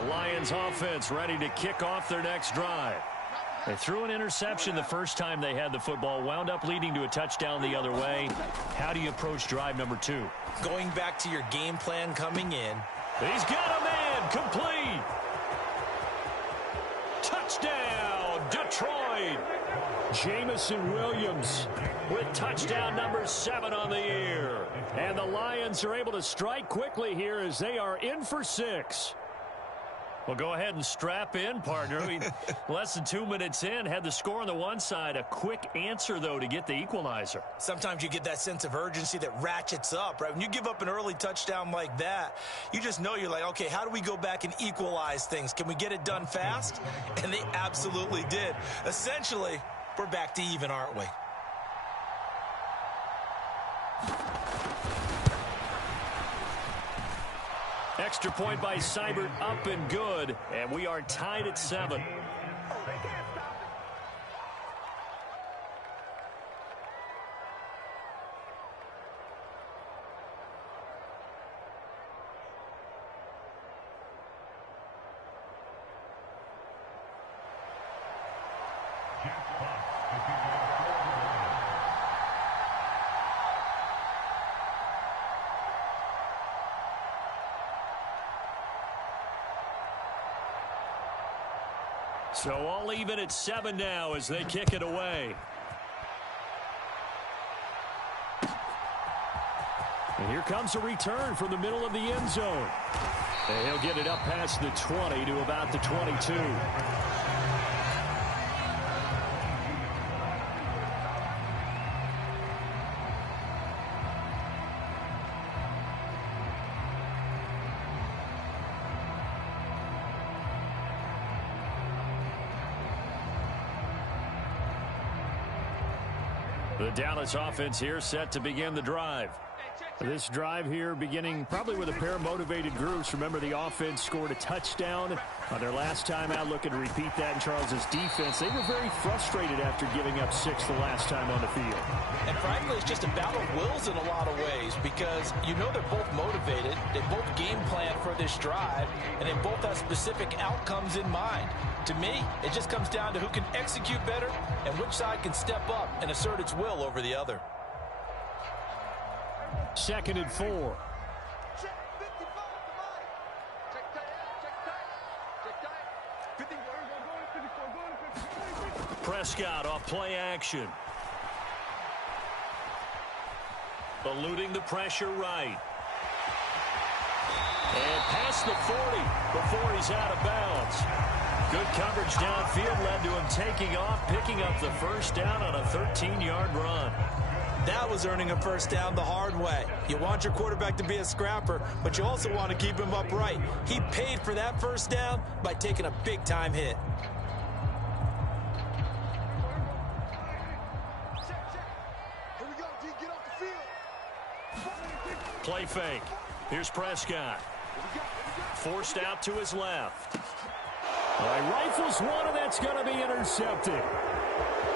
The Lions offense ready to kick off their next drive. They threw an interception the first time they had the football, wound up leading to a touchdown the other way. How do you approach drive number 2? Going back to your game plan coming in. He's got a man, complete. Touchdown, Detroit. Jamison Williams with touchdown number 7 on the year. And the Lions are able to strike quickly here as they are in for 6. Well, go ahead and strap in, partner. Less than 2 minutes in, had the score on the one side. A quick answer, though, to get the equalizer. Sometimes you get that sense of urgency that ratchets up, right? When you give up an early touchdown like that, you just know you're like, okay, how do we go back and equalize things? Can we get it done fast? And they absolutely did. Essentially, we're back to even, aren't we? Extra point by Seibert, up and good, and we are tied at 7. So all even at 7 now as they kick it away. And here comes a return from the middle of the end zone. And he'll get it up past the 20 to about the 22. The Dallas offense here set to begin the drive. This drive here beginning probably with a pair of motivated groups. Remember, the offense scored a touchdown on their last time out. Looking to repeat that in Charles's defense. They were very frustrated after giving up 6 the last time on the field. And frankly, it's just a battle of wills in a lot of ways because you know they're both motivated. They both game plan for this drive, and they both have specific outcomes in mind. To me, it just comes down to who can execute better and which side can step up and assert its will over the other. 2nd and 4. Prescott off play action. Eluding the pressure right. And past the 40 before he's out of bounds. Good coverage downfield led to him taking off, picking up the first down on a 13-yard run. That was earning a first down the hard way. You want your quarterback to be a scrapper, but you also want to keep him upright. He paid for that first down by taking a big-time hit. Play fake. Here's Prescott. Forced out to his left. Rifles one, and that's going to be intercepted.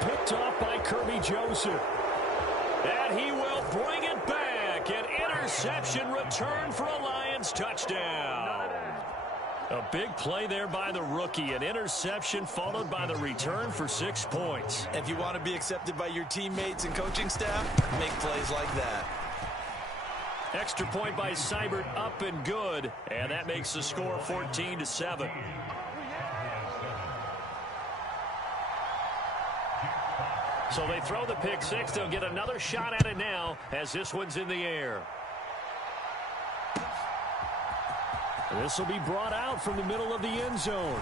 Picked off by Kirby Joseph. And he will bring it back. An interception return for a Lions touchdown. A big play there by the rookie. An interception followed by the return for 6 points. If you want to be accepted by your teammates and coaching staff, make plays like that. Extra point by Seibert, up and good. And that makes the score 14-7. So they throw the pick six. They'll get another shot at it now as this one's in the air. This will be brought out from the middle of the end zone.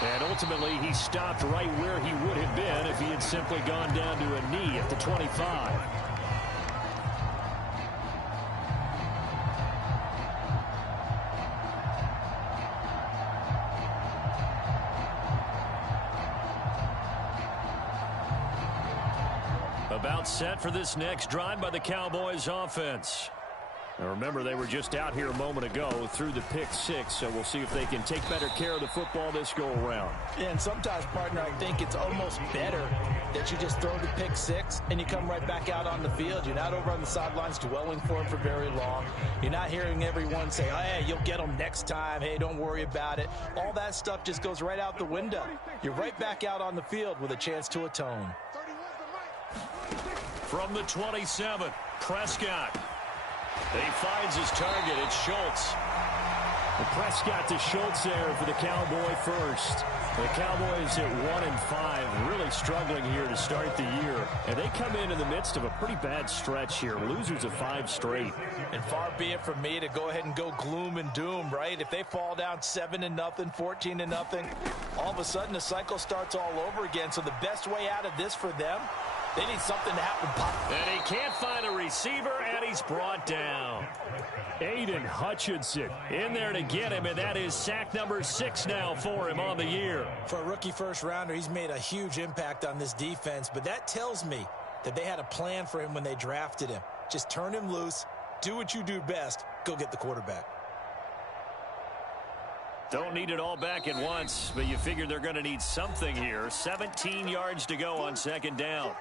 And ultimately, he stopped right where he would have been if he had simply gone down to a knee at the 25. About set for this next drive by the Cowboys offense. Now remember, they were just out here a moment ago through the pick six, so we'll see if they can take better care of the football this go-around. Yeah, and sometimes, partner, I think it's almost better that you just throw the pick six and you come right back out on the field. You're not over on the sidelines dwelling for it for very long. You're not hearing everyone say, hey, you'll get them next time. Hey, don't worry about it. All that stuff just goes right out the window. You're right back out on the field with a chance to atone. From the 27, Prescott. He finds his target. It's Schultz. And Prescott to Schultz there for the Cowboy first. The Cowboys at 1-5, really struggling here to start the year. And they come in the midst of a pretty bad stretch here. Losers of 5 straight. And far be it from me to go ahead and go gloom and doom, right? If they fall down 7-0, 14-0, all of a sudden the cycle starts all over again. So the best way out of this for them, they need something to happen. And he can't find a receiver, and he's brought down. Aiden Hutchinson in there to get him, and that is sack number 6 now for him on the year. For a rookie first-rounder, he's made a huge impact on this defense, but that tells me that they had a plan for him when they drafted him. Just turn him loose, do what you do best, go get the quarterback. Don't need it all back at once, but you figure they're going to need something here. 17 yards to go on second down.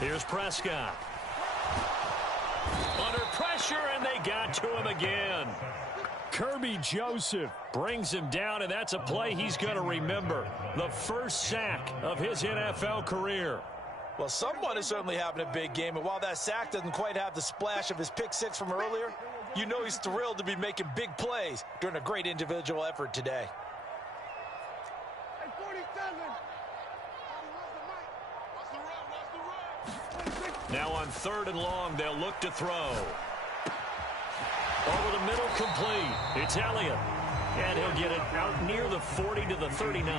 Here's Prescott. Under pressure, and they got to him again. Kirby Joseph brings him down, and that's a play he's going to remember. The first sack of his NFL career. Well, someone is certainly having a big game, and while that sack doesn't quite have the splash of his pick six from earlier, you know he's thrilled to be making big plays during a great individual effort today. Now on 3rd and long, they'll look to throw. Over the middle, complete. It's Elliott. And he'll get it out near the 40 to the 39.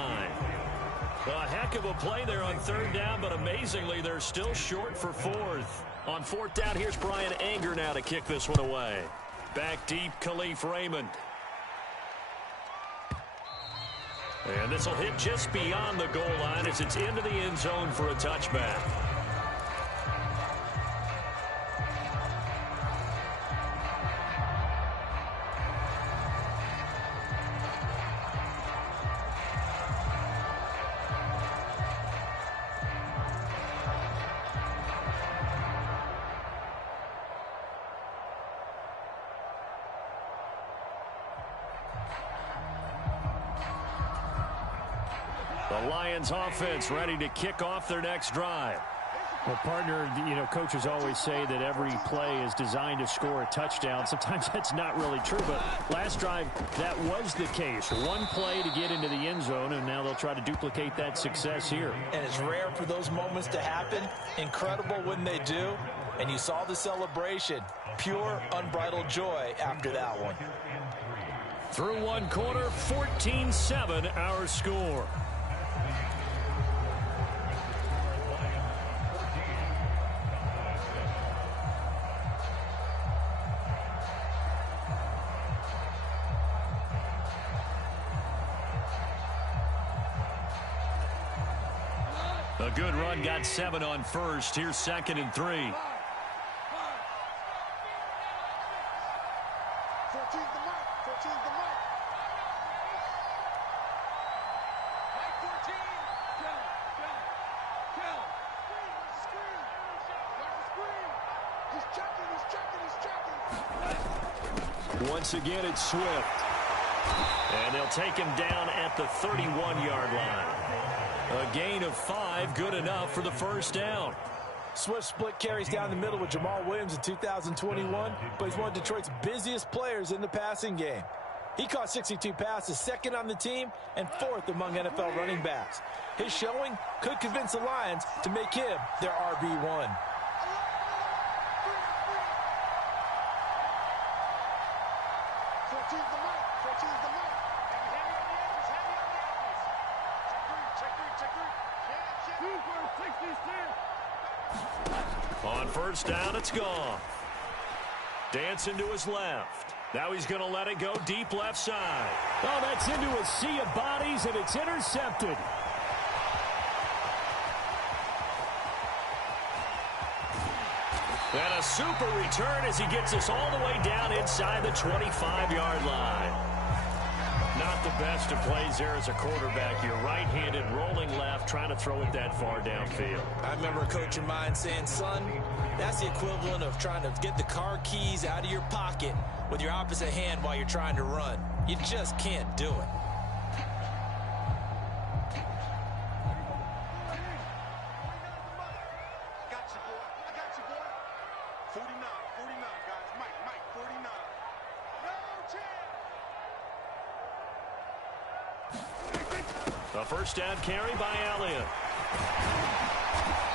A heck of a play there on 3rd down, but amazingly, they're still short for 4th. On 4th down, here's Brian Anger now to kick this one away. Back deep, Khalif Raymond. And this will hit just beyond the goal line as it's into the end zone for a touchback. The Lions offense ready to kick off their next drive. Well, partner, you know, coaches always say that every play is designed to score a touchdown. Sometimes that's not really true, but last drive, that was the case. One play to get into the end zone, and now they'll try to duplicate that success here. And it's rare for those moments to happen. Incredible when they do. And you saw the celebration. Pure, unbridled joy after that one. Through one quarter, 14-7 our score. A good run, got 7 on first. Here's 2nd and 3. Once again, it's Swift. And they'll take him down at the 31-yard line. A gain of 5, good enough for the first down. Swift split carries down the middle with Jamal Williams in 2021, but he's one of Detroit's busiest players in the passing game. He caught 62 passes, 2nd on the team, and 4th among NFL running backs. His showing could convince the Lions to make him their RB1. On first down, it's gone. Dancing to his left. Now he's going to let it go deep left side. Oh, that's into a sea of bodies, and it's intercepted. And a super return as he gets us all the way down inside the 25-yard line. Not the best of plays there as a quarterback. You're right-handed, rolling left, trying to throw it that far downfield. I remember a coach of mine saying, son, that's the equivalent of trying to get the car keys out of your pocket with your opposite hand while you're trying to run. You just can't do it. A first down carry by Elliott.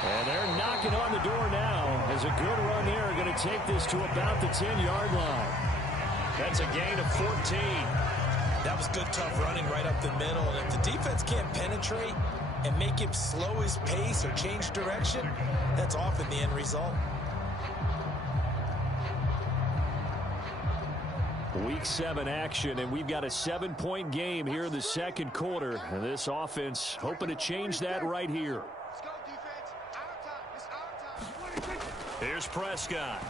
And they're knocking on the door now as a good run there. Going to take this to about the 10-yard line. That's a gain of 14. That was good, tough running right up the middle. And if the defense can't penetrate and make him slow his pace or change direction, that's often the end result. Week 7 action, and we've got a 7-point game here in the second quarter. And this offense hoping to change that right here. Let's go, defense. Our time. It's our time. Here's Prescott.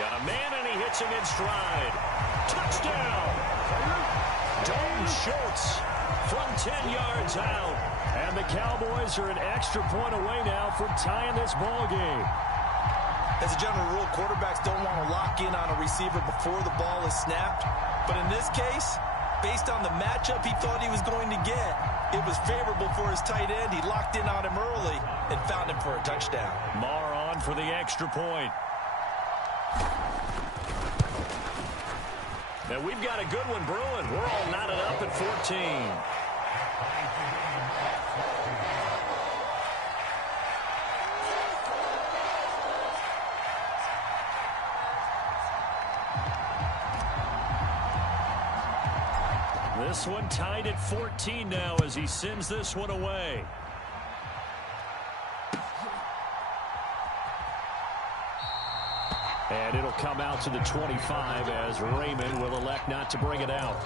Got a man, and he hits him in stride. Touchdown! Dalton Schultz from 10 yards out. And the Cowboys are an extra point away now from tying this ball game. As a general rule, quarterbacks don't want to lock in on a receiver before the ball is snapped. But in this case, based on the matchup he thought he was going to get, it was favorable for his tight end. He locked in on him early and found him for a touchdown. Marr on for the extra point. And we've got a good one brewing. We're all knotted up at 14. This one tied at 14 now as he sends this one away. And it'll come out to the 25 as Raymond will elect not to bring it out.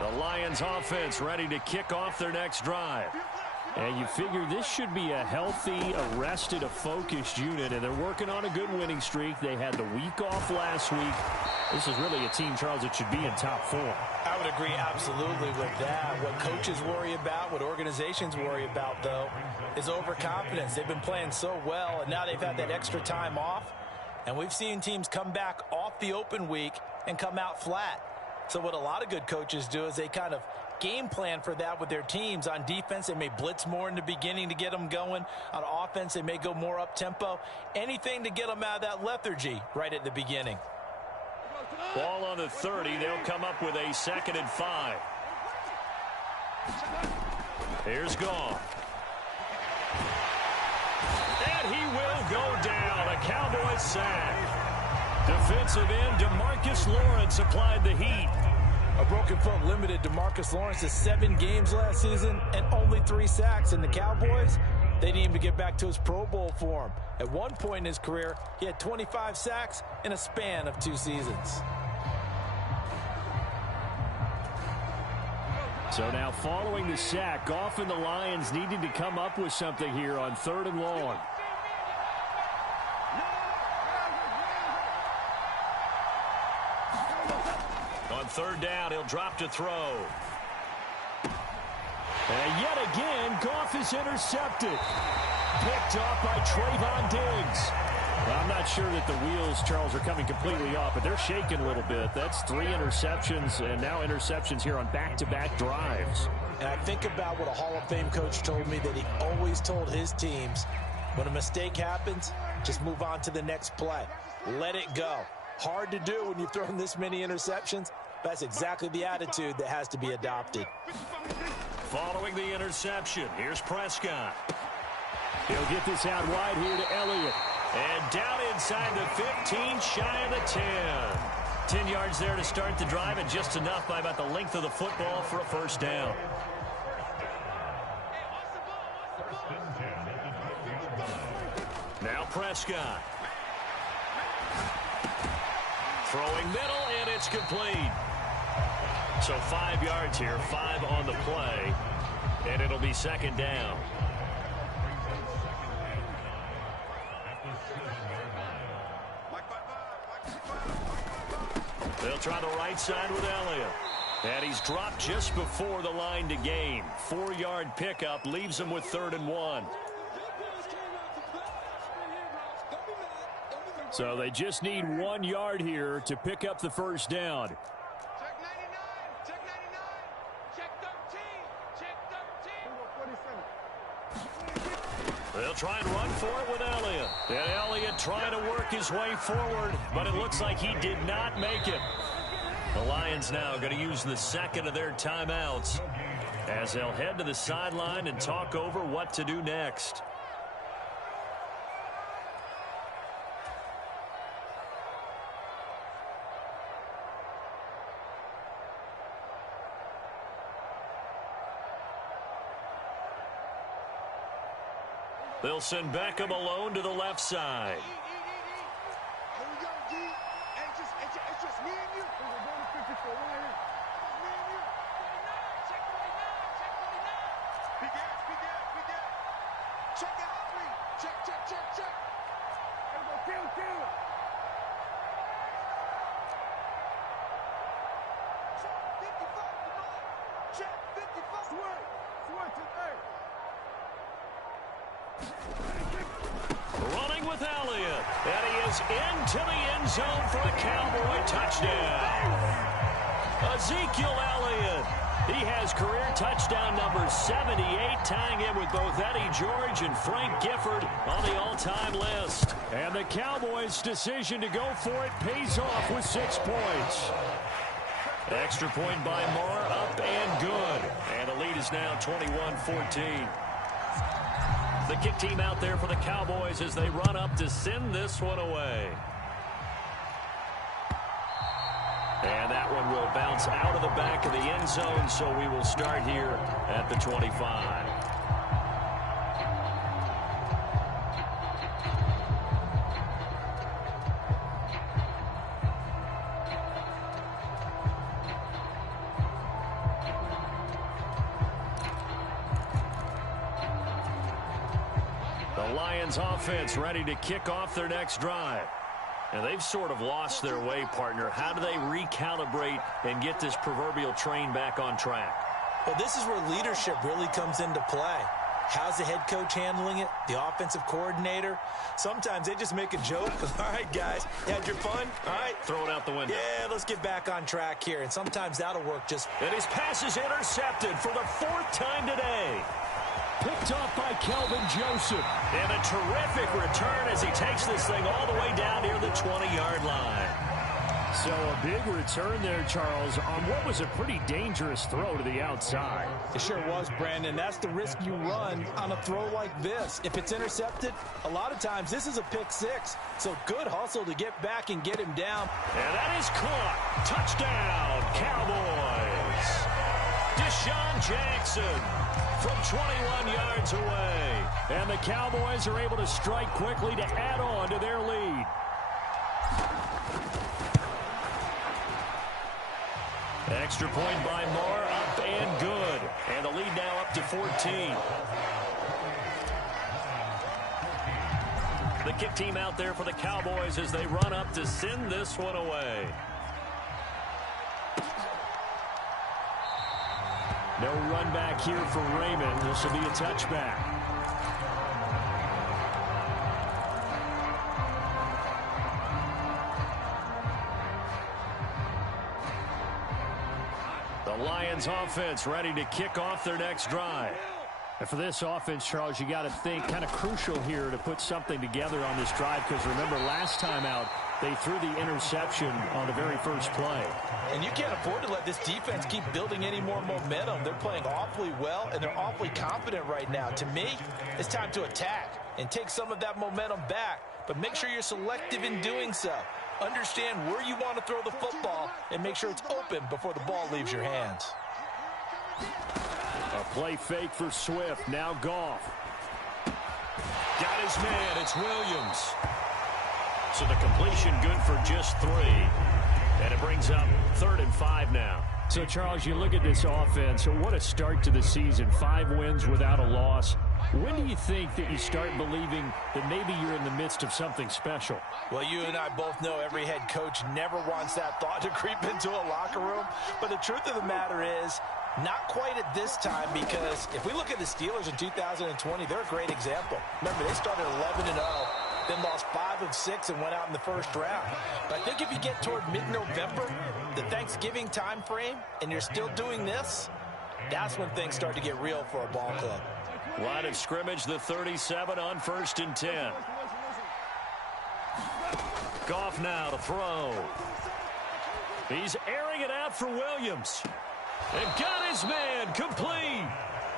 The Lions offense ready to kick off their next drive. And you figure this should be a healthy, arrested, a focused unit, and they're working on a good winning streak. They had the week off last week. This is really a team, Charles, that should be in top form. I would agree absolutely with that. What coaches worry about, what organizations worry about, though, is overconfidence. They've been playing so well, and now they've had that extra time off. And we've seen teams come back off the open week and come out flat. So what a lot of good coaches do is they kind of game plan for that with their teams. On defense, they may blitz more in the beginning to get them going. On offense, they may go more up-tempo. Anything to get them out of that lethargy right at the beginning. Ball on the 30. They'll come up with a 2nd and 5. Here's Goff. And he will go down. A Cowboys sack. Defensive end DeMarcus Lawrence applied the heat. A broken foot limited DeMarcus Lawrence to 7 games last season and only 3 sacks. And the Cowboys, they need him to get back to his Pro Bowl form. At one point in his career, he had 25 sacks in a span of 2 seasons. So now following the sack, Goff and the Lions needed to come up with something here on 3rd and long. On 3rd down, he'll drop to throw. And yet again, Goff is intercepted. Picked off by Trayvon Diggs. Well, I'm not sure that the wheels, Charles, are coming completely off, but they're shaking a little bit. That's 3 interceptions, and now interceptions here on back-to-back drives. And I think about what a Hall of Fame coach told me, that he always told his teams, when a mistake happens, just move on to the next play. Let it go. Hard to do when you've thrown this many interceptions. That's exactly the attitude that has to be adopted. Following the interception, here's Prescott. He'll get this out wide here to Elliott. And down inside the 15, shy of the 10. 10 yards there to start the drive, and just enough by about the length of the football for a first down. Now Prescott. Throwing middle, and it's complete. So 5 yards here, 5 on the play, and it'll be second down. They'll try the right side with Elliott. And he's dropped just before the line to gain. 4-yard pickup leaves him with 3rd and 1. So they just need 1 yard here to pick up the first down. Check 99. Check 99. Check 13. Check 13. They'll try and run for it with Elliott. And Elliott trying to work his way forward, but it looks like he did not make it. The Lions now going to use the second of their timeouts as they'll head to the sideline and talk over what to do next. They'll send Beckham alone to the left side. Here we go, D. Hey, it's just me and you. We're going to 54 right here. Me and you. 49. Check 49. Check 49. Big ass, big ass, big ass. Check it out, me. Check, check, check, check. There we go, kill. Check 55, come on. Check 55. Swear to hey. Running with Elliott, and he is into the end zone for a Cowboy touchdown. Ezekiel Elliott, he has career touchdown number 78, tying him with both Eddie George and Frank Gifford on the all-time list. And the Cowboys' decision to go for it pays off with 6 points. Extra point by Moore, up and good. And the lead is now 21-14. The kick team out there for the Cowboys as they run up to send this one away. And that one will bounce out of the back of the end zone, so we will start here at the 25. Lions offense ready to kick off their next drive. And they've sort of lost their way, partner. How do they recalibrate and get this proverbial train back on track? Well, this is where leadership really comes into play. How's the head coach handling it? The offensive coordinator? Sometimes they just make a joke. All right, guys, you had your fun? All right. Throw it out the window. Yeah, let's get back on track here. And sometimes that'll work just. And his pass is intercepted for the 4th time today. Picked off by Kelvin Joseph. And a terrific return as he takes this thing all the way down near the 20-yard line. So a big return there, Charles, on what was a pretty dangerous throw to the outside. It sure was, Brandon. That's the risk you run on a throw like this. If it's intercepted, a lot of times this is a pick 6. So good hustle to get back and get him down. And that is caught. Touchdown, Cowboys. Deshaun Jackson from 21 yards away. And the Cowboys are able to strike quickly to add on to their lead. Extra point by Moore, up and good. And the lead now up to 14. The kick team out there for the Cowboys as they run up to send this one away. No run back here for Raymond. This will be a touchback. The Lions offense ready to kick off their next drive. And for this offense, Charles, you got to think kind of crucial here to put something together on this drive, because remember last time out they threw the interception on the very first play. And you can't afford to let this defense keep building any more momentum. They're playing awfully well, and they're awfully confident right now. To me, it's time to attack and take some of that momentum back, but make sure you're selective in doing so. Understand where you want to throw the football and make sure it's open before the ball leaves your hands. A play fake for Swift. Now Goff. Got his man. It's Williams. So the completion good for just 3. And it brings up 3rd and 5 now. So, Charles, you look at this offense. What a start to the season. 5 wins without a loss. When do you think that you start believing that maybe you're in the midst of something special? Well, you and I both know every head coach never wants that thought to creep into a locker room. But the truth of the matter is, not quite at this time, because if we look at the Steelers in 2020, they're a great example. Remember, they started 11-0, then lost 5 of 6 and went out in the first round. But I think if you get toward mid-November, the Thanksgiving time frame, and you're still doing this, that's when things start to get real for a ball club. Line of scrimmage, the 37 on 1st and 10. Goff now to throw. He's airing it out for Williams. And got his man complete.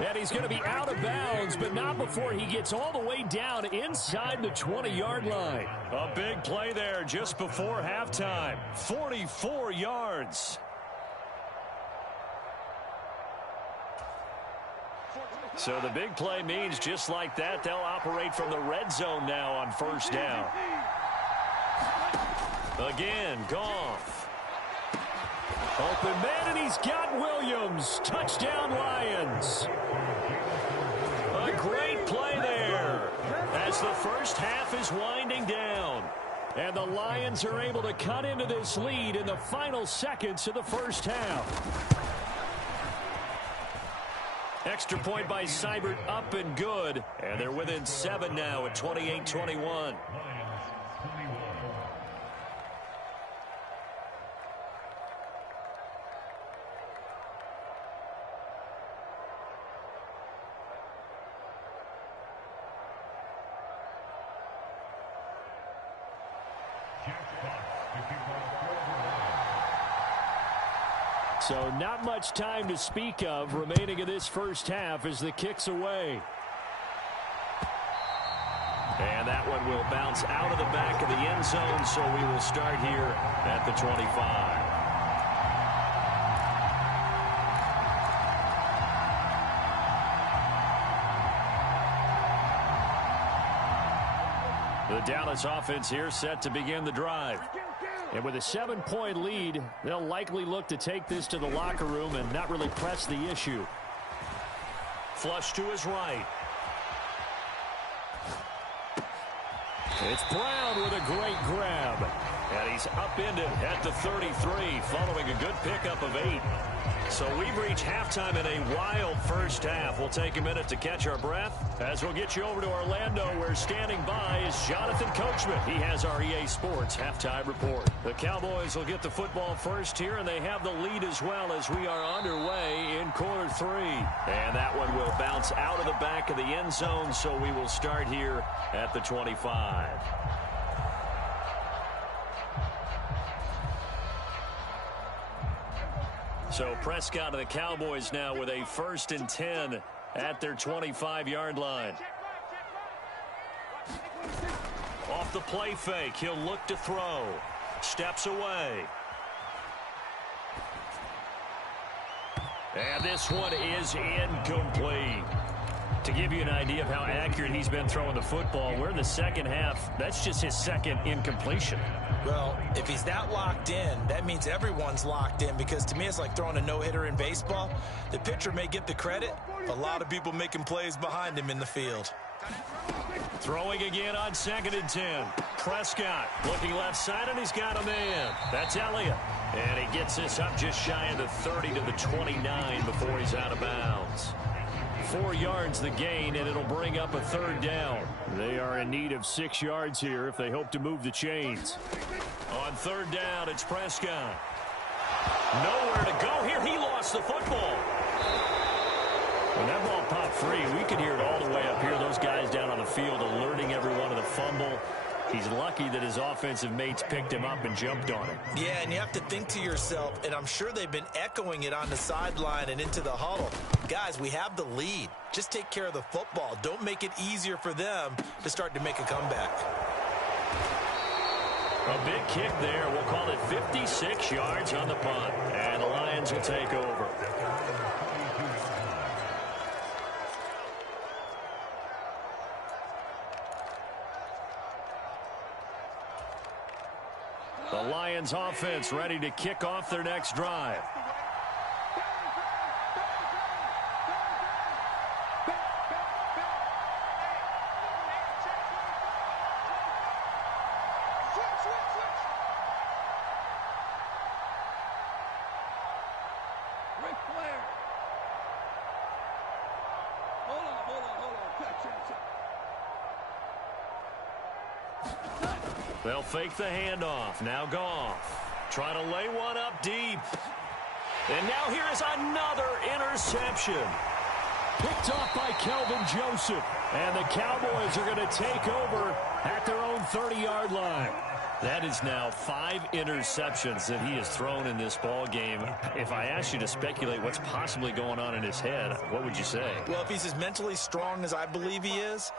And he's going to be out of bounds, but not before he gets all the way down inside the 20-yard line. A big play there just before halftime. 44 yards. So the big play means just like that, they'll operate from the red zone now on 1st down. Again, Goff. Open man, and he's got Williams. Touchdown, Lions. A great play there as the first half is winding down. And the Lions are able to cut into this lead in the final seconds of the first half. Extra point by Seibert, up and good. And they're within 7 now at 28-21. So not much time to speak of remaining in this first half as the kick's away. And that one will bounce out of the back of the end zone, so we will start here at the 25. The Dallas offense here set to begin the drive. And with a 7-point lead, they'll likely look to take this to the locker room and not really press the issue. Flush to his right. It's Brown with a great grab. And he's upended at the 33 following a good pickup of 8. So we've reached halftime in a wild first half. We'll take a minute to catch our breath as we'll get you over to Orlando, where standing by is Jonathan Coachman. He has our EA Sports halftime report. The Cowboys will get the football first here, and they have the lead as well as we are underway in quarter 3. And that one will bounce out of the back of the end zone, so we will start here at the 25. So Prescott and the Cowboys now with a 1st and 10 at their 25-yard line. Off the play fake, he'll look to throw. Steps away. And this one is incomplete. To give you an idea of how accurate he's been throwing the football, we're in the second half. That's just his second incompletion. Well, if he's that locked in, that means everyone's locked in, because to me it's like throwing a no-hitter in baseball. The pitcher may get the credit, a lot of people making plays behind him in the field. Throwing again on 2nd and 10. Prescott looking left side, and he's got a man. That's Elliott. And he gets this up just shy of the 30 to the 29 before he's out of bounds. 4 yards the gain, and it'll bring up a 3rd down. They are in need of 6 yards here if they hope to move the chains. On 3rd down, it's Prescott. Nowhere to go here. He lost the football. When that ball popped free, we could hear it all the way up here. Those guys down on the field alerting everyone of the fumble. He's lucky that his offensive mates picked him up and jumped on it. Yeah, and you have to think to yourself, and I'm sure they've been echoing it on the sideline and into the huddle. Guys, we have the lead. Just take care of the football. Don't make it easier for them to start to make a comeback. A big kick there. We'll call it 56 yards on the punt. And the Lions will take over. The Lions offense ready to kick off their next drive. They'll fake the handoff. Now Goff. Trying to lay one up deep. And now here is another interception. Picked off by Kelvin Joseph. And the Cowboys are going to take over at their own 30-yard line. That is now 5 interceptions that he has thrown in this ball game. If I asked you to speculate what's possibly going on in his head, what would you say? Well, if he's as mentally strong as I believe he is,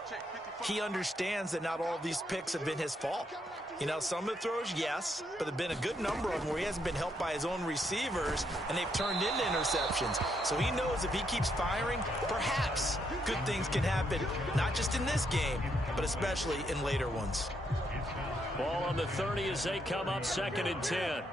he understands that not all of these picks have been his fault. You know, some of the throws, yes, but there have been a good number of them where he hasn't been helped by his own receivers, and they've turned into interceptions. So he knows if he keeps firing, perhaps good things can happen, not just in this game, but especially in later ones. Ball on the 30 as they come up 2nd and 10.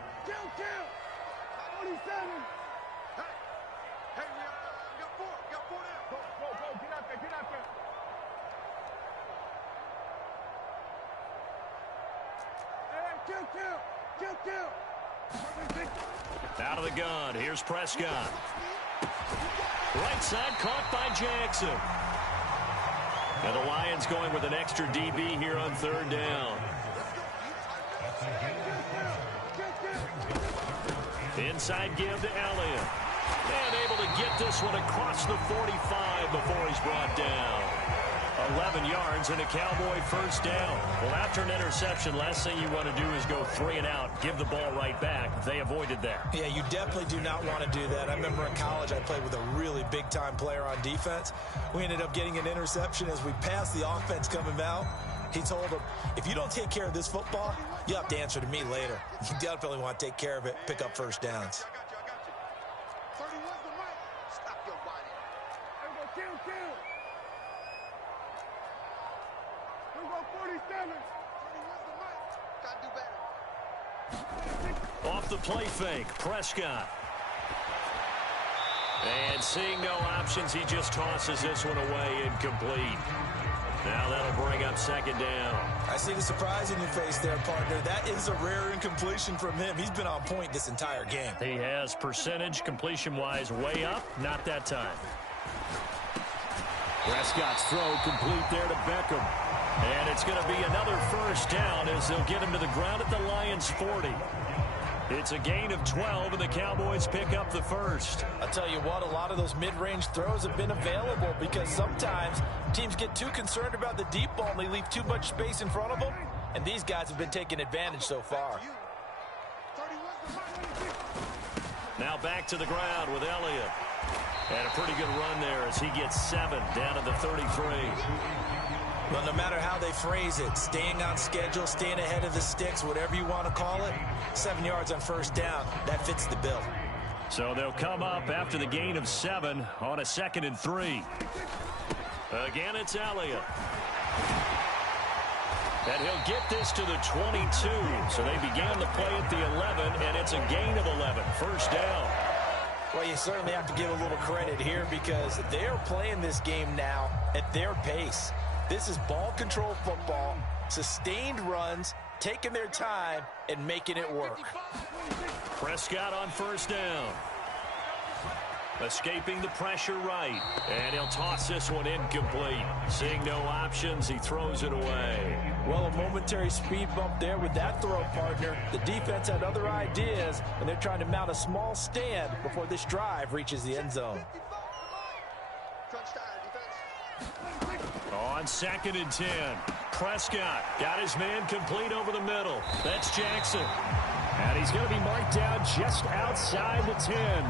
Out of the gun. Here's Prescott. Right side caught by Jackson. Now the Lions going with an extra DB here on 3rd down. Inside give to Elliott. And able to get this one across the 45 before he's brought down. 11 yards and a Cowboy first down. Well, after an interception, last thing you want to do is go 3 and out, give the ball right back. They avoided that. Yeah, you definitely do not want to do that. I remember in college I played with a really big-time player on defense. We ended up getting an interception as we passed the offense coming out. He told him, if you don't take care of this football, you have to answer to me later. You definitely want to take care of it, pick up first downs. Off the play fake, Prescott. And seeing no options, he just tosses this one away, incomplete. Now that'll bring up 2nd down. I see the surprise in your face there, partner. That is a rare incompletion from him. He's been on point this entire game. He has percentage completion-wise way up, not that time. Prescott's throw complete there to Beckham. And it's going to be another first down as they'll get him to the ground at the Lions' 40. It's a gain of 12, and the Cowboys pick up the first. I'll tell you what, a lot of those mid-range throws have been available because sometimes teams get too concerned about the deep ball and they leave too much space in front of them, and these guys have been taking advantage so far. Now back to the ground with Elliott. And a pretty good run there as he gets 7 down to the 33. Well, no matter how they phrase it, staying on schedule, staying ahead of the sticks, whatever you want to call it, 7 yards on first down, that fits the bill. So they'll come up after the gain of 7 on a 2nd and 3. Again, it's Elliott. And he'll get this to the 22. So they began the play at the 11, and it's a gain of 11. First down. Well, you certainly have to give a little credit here because they're playing this game now at their pace. This is ball control football, sustained runs, taking their time, and making it work. Prescott on first down. Escaping the pressure right. And he'll toss this one incomplete. Seeing no options, he throws it away. Well, a momentary speed bump there with that throw, partner. The defense had other ideas, and they're trying to mount a small stand before this drive reaches the end zone. On 2nd and 10, Prescott got his man complete over the middle. That's Jackson. And he's going to be marked down just outside the 10.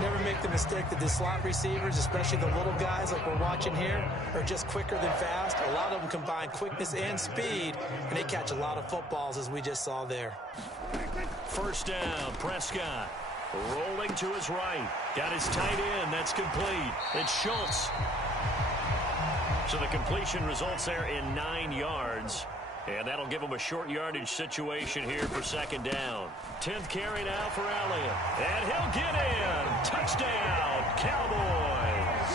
Never make the mistake that the slot receivers, especially the little guys like we're watching here, are just quicker than fast. A lot of them combine quickness and speed, and they catch a lot of footballs, as we just saw there. First down, Prescott. Rolling to his right. Got his tight end. That's complete. It's Schultz. So the completion results there in 9 yards. And that'll give him a short yardage situation here for 2nd down. 10th carry now for Elliott. And he'll get in. Touchdown, Cowboys.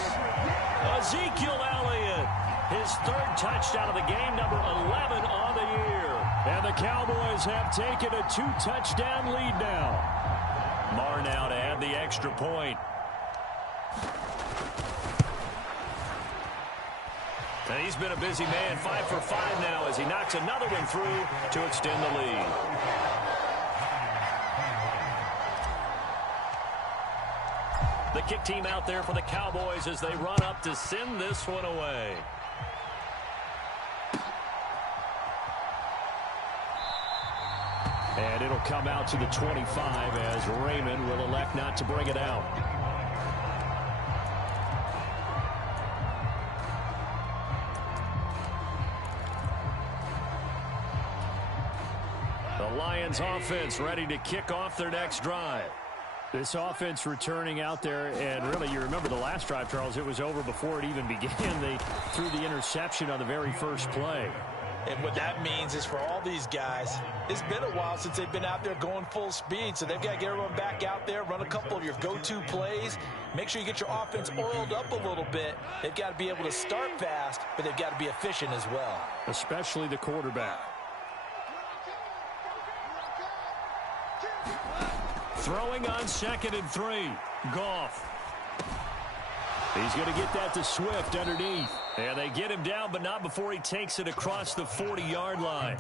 Ezekiel Elliott, his 3rd touchdown of the game, number 11 on the year. And the Cowboys have taken a 2-touchdown lead now. Marr now to add the extra point. And he's been a busy man, 5 for 5 now as he knocks another one through to extend the lead. The kick team out there for the Cowboys as they run up to send this one away. And it'll come out to the 25 as Raymond will elect not to bring it out. The Lions offense ready to kick off their next drive. This offense returning out there, and really, you remember the last drive, Charles, it was over before it even began. They threw the interception on the very first play. And what that means is for all these guys, it's been a while since they've been out there going full speed, so they've got to get everyone back out there, run a couple of your go-to plays, make sure you get your offense oiled up a little bit. They've got to be able to start fast, but they've got to be efficient as well. Especially the quarterback. Throwing on 2nd and 3. Goff. He's going to get that to Swift underneath. And they get him down, but not before he takes it across the 40-yard line.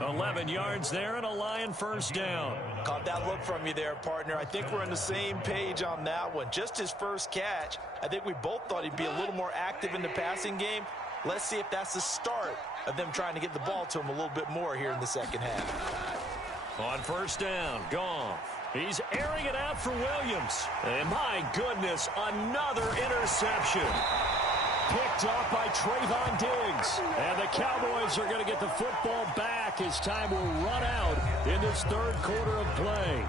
11 yards there and a Lion first down. Caught that look from you there, partner. I think we're on the same page on that one. Just his first catch. I think we both thought he'd be a little more active in the passing game. Let's see if that's the start of them trying to get the ball to him a little bit more here in the second half. On first down, Goff. He's airing it out for Williams. And my goodness, another interception. Picked off by Trayvon Diggs. And the Cowboys are going to get the football back as time will run out in this 3rd quarter of play.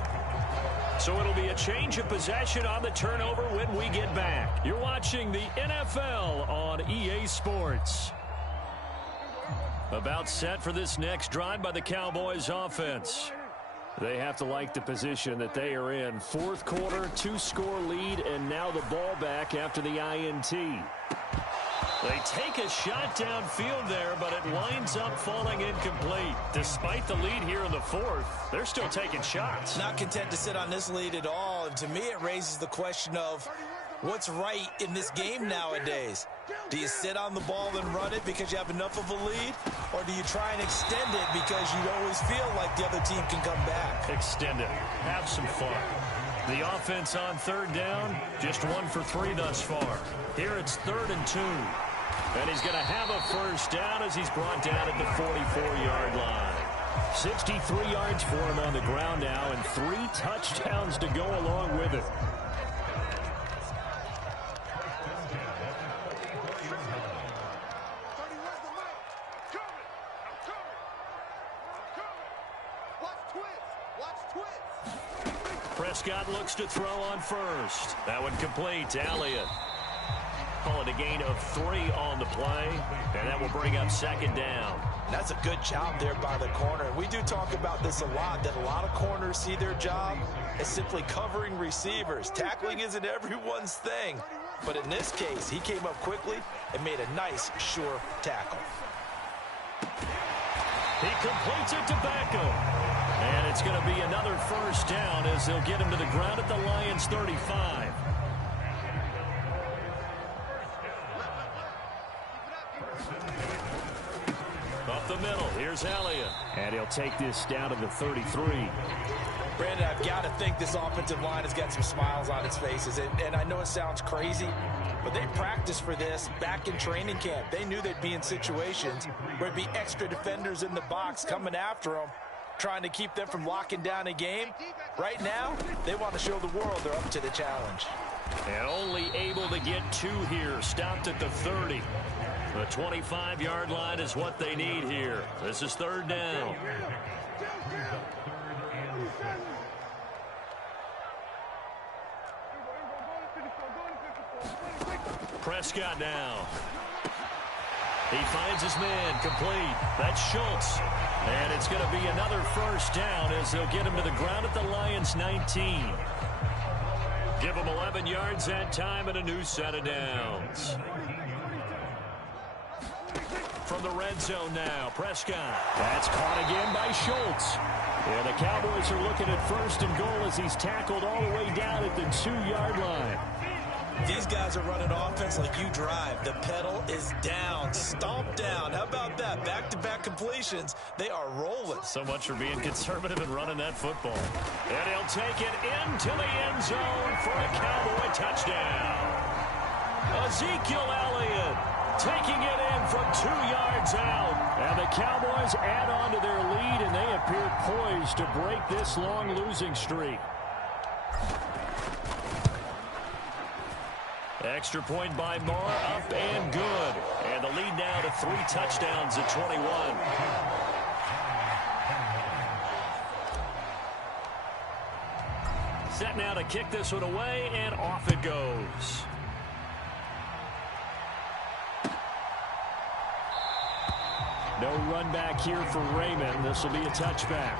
So it'll be a change of possession on the turnover when we get back. You're watching the NFL on EA Sports. About set for this next drive by the Cowboys offense. They have to like the position that they are in. 4th quarter, 2-score lead, and now the ball back after the INT. They take a shot downfield there, but it winds up falling incomplete. Despite the lead here in the 4th, they're still taking shots. Not content to sit on this lead at all, and to me it raises the question of what's right in this game nowadays. Do you sit on the ball and run it because you have enough of a lead? Or do you try and extend it because you always feel like the other team can come back? Extend it. Have some fun. The offense on 3rd down, just 1 for 3 thus far. Here it's 3rd and 2. And he's going to have a first down as he's brought down at the 44-yard line. 63 yards for him on the ground now and 3 touchdowns to go along with it. Prescott looks to throw on first. That one complete to Elliott. Call it a gain of 3 on the play, and that will bring up 2nd down. That's a good job there by the corner. We do talk about this a lot, that a lot of corners see their job as simply covering receivers. Tackling isn't everyone's thing. But in this case, he came up quickly and made a nice, sure tackle. He completes it to Beckham. And it's going to be another first down as they'll get him to the ground at the Lions' 35. Up the middle, here's Elliott. And he'll take this down to the 33. Brandon, I've got to think this offensive line has got some smiles on its faces. And I know it sounds crazy, but they practiced for this back in training camp. They knew they'd be in situations where there'd be extra defenders in the box coming after them, trying to keep them from locking down a game. Right now, they want to show the world they're up to the challenge. And only able to get 2 here, stopped at the 30. The 25-yard line is what they need here. This is 3rd down. Prescott now. He finds his man, complete. That's Schultz. And it's going to be another first down as they'll get him to the ground at the Lions' 19. Give him 11 yards that time and a new set of downs. From the red zone now, Prescott. That's caught again by Schultz. And the Cowboys are looking at 1st and goal as he's tackled all the way down at the 2-yard line. These guys are running offense like you drive. The pedal is down, stomp down. How about that? Back-to-back completions. They are rolling. So much for being conservative and running that football. And he'll take it into the end zone for a Cowboy touchdown. Ezekiel Elliott taking it in from 2 yards out. And the Cowboys add on to their lead, and they appear poised to break this long losing streak. Extra point by Moore, up and good. And the lead now to 3 touchdowns at 21. Set now to kick this one away, and off it goes. No run back here for Raymond. This will be a touchback.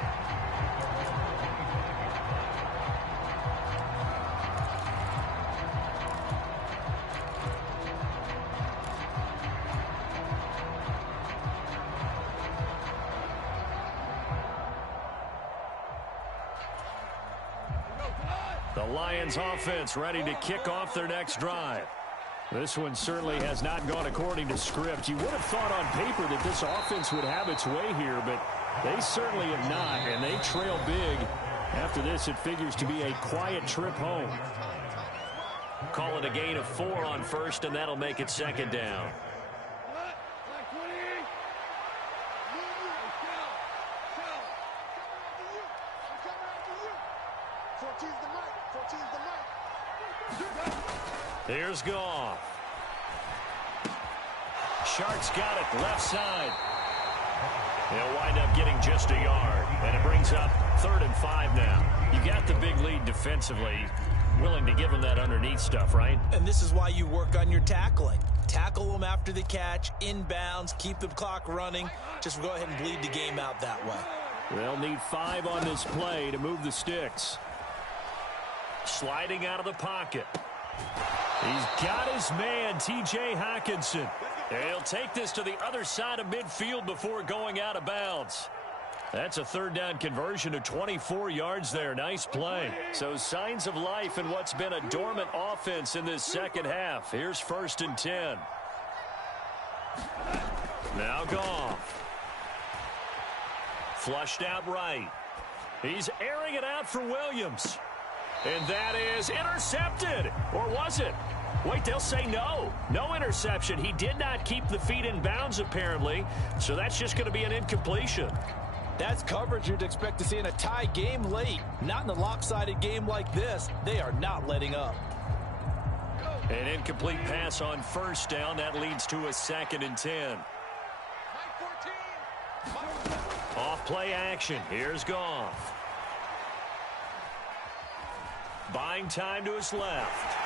The Lions offense ready to kick off their next drive. This one certainly has not gone according to script. You would have thought on paper that this offense would have its way here, but they certainly have not, and they trail big. After this, it figures to be a quiet trip home. Call it a gain of 4 on 1st, and that'll make it 2nd down. Here's Goff. Shark's got it, left side. They'll wind up getting just a yard, and it brings up 3rd and 5 now. You got the big lead defensively. Willing to give them that underneath stuff, right? And this is why you work on your tackling. Tackle them after the catch, inbounds, keep the clock running. Just go ahead and bleed the game out that way. They'll need 5 on this play to move the sticks. Sliding out of the pocket. He's got his man, T.J. Hockenson. He'll take this to the other side of midfield before going out of bounds. That's a 3rd down conversion of 24 yards there. Nice play. So signs of life in what's been a dormant offense in this second half. Here's 1st and 10. Now Goff. Flushed out right. He's airing it out for Williams. And that is intercepted. Or was it? Wait, they'll say no. No interception. He did not keep the feet in bounds, apparently. So that's just going to be an incompletion. That's coverage you'd expect to see in a tie game late. Not in a lopsided game like this. They are not letting up. An incomplete pass on 1st down. That leads to a 2nd and 10. Off play action. Here's Goff. Buying time to his left.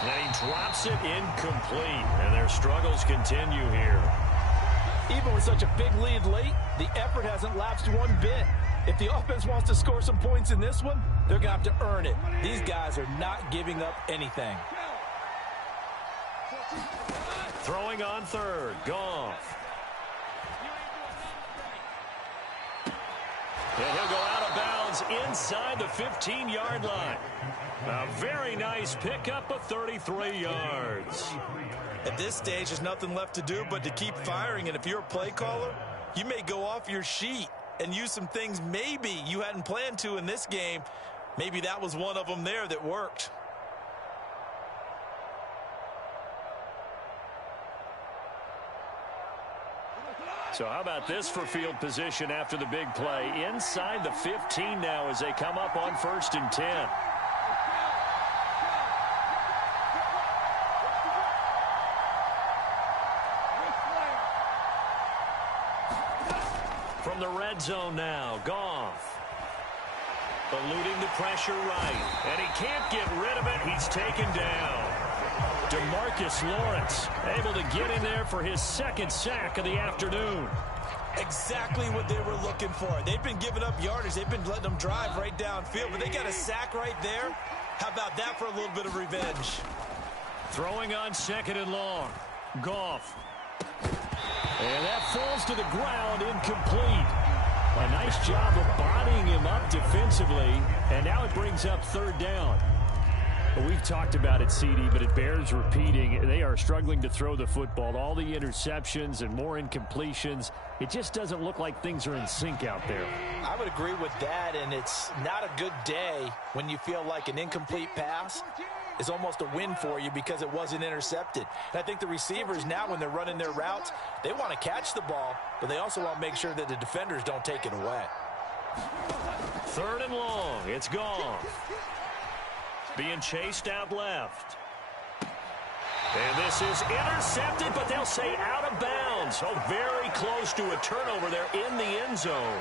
And he drops it incomplete. And their struggles continue here. Even with such a big lead late, the effort hasn't lapsed one bit. If the offense wants to score some points in this one, they're going to have to earn it. These guys are not giving up anything. Throwing on 3rd. Goff. And he'll go out of bounds inside the 15-yard line. A very nice pickup of 33 yards. At this stage, there's nothing left to do but to keep firing. And if you're a play caller, you may go off your sheet and use some things maybe you hadn't planned to in this game. Maybe that was one of them there that worked. So how about this for field position after the big play? Inside the 15 now as they come up on 1st and 10. From the red zone now, Goff. Eluding the pressure right. And he can't get rid of it. He's taken down. DeMarcus Lawrence able to get in there for his 2nd sack of the afternoon. Exactly what they were looking for. They've been giving up yardage. They've been letting them drive right downfield, but they got a sack right there. How about that for a little bit of revenge? Throwing on 2nd and long. Goff. And that falls to the ground, incomplete. A nice job of bodying him up defensively, and now it brings up 3rd down. We've talked about it, CD, but it bears repeating. They are struggling to throw the football. All the interceptions and more incompletions. It just doesn't look like things are in sync out there. I would agree with that, and it's not a good day when you feel like an incomplete pass is almost a win for you because it wasn't intercepted. And I think the receivers now, when they're running their routes, they want to catch the ball, but they also want to make sure that the defenders don't take it away. 3rd and long. It's gone. Being chased out left. And this is intercepted, but they'll say out of bounds. Oh, very close to a turnover there in the end zone.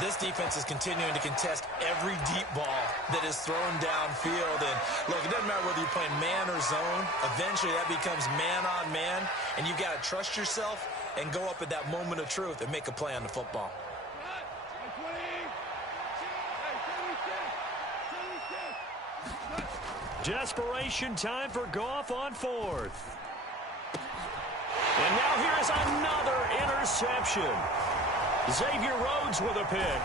This defense is continuing to contest every deep ball that is thrown downfield. And, look, it doesn't matter whether you're playing man or zone. Eventually, that becomes man on man. And you've got to trust yourself and go up at that moment of truth and make a play on the football. Desperation time for Goff on 4th. And now here is another interception. Xavier Rhodes with a pick.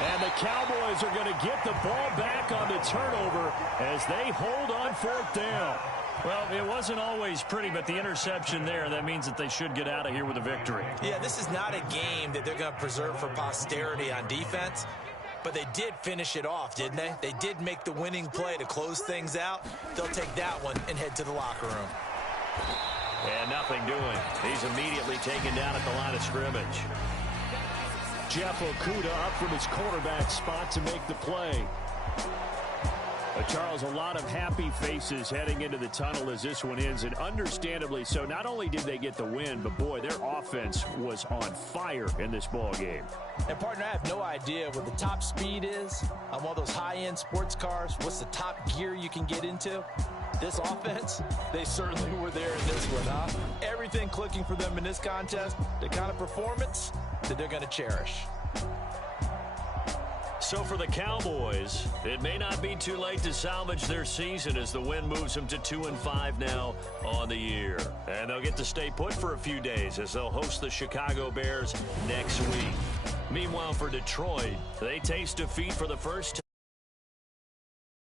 And the Cowboys are going to get the ball back on the turnover as they hold on 4th down. Well, it wasn't always pretty, but the interception there, that means that they should get out of here with a victory. Yeah, this is not a game that they're going to preserve for posterity on defense. But they did finish it off, didn't they? They did make the winning play to close things out. They'll take that one and head to the locker room. And nothing doing. He's immediately taken down at the line of scrimmage. Jeff Okudah up from his quarterback spot to make the play. Charles, a lot of happy faces heading into the tunnel as this one ends, and understandably so. Not only did they get the win, but boy, their offense was on fire in this ball game. And partner, I have no idea what the top speed is on one of those high-end sports cars. What's the top gear you can get into? This offense, they certainly were there in this one, huh? Everything clicking for them in this contest, the kind of performance that they're going to cherish. So for the Cowboys, it may not be too late to salvage their season as the win moves them to 2-5 now on the year. And they'll get to stay put for a few days as they'll host the Chicago Bears next week. Meanwhile, for Detroit, they taste defeat for the first time.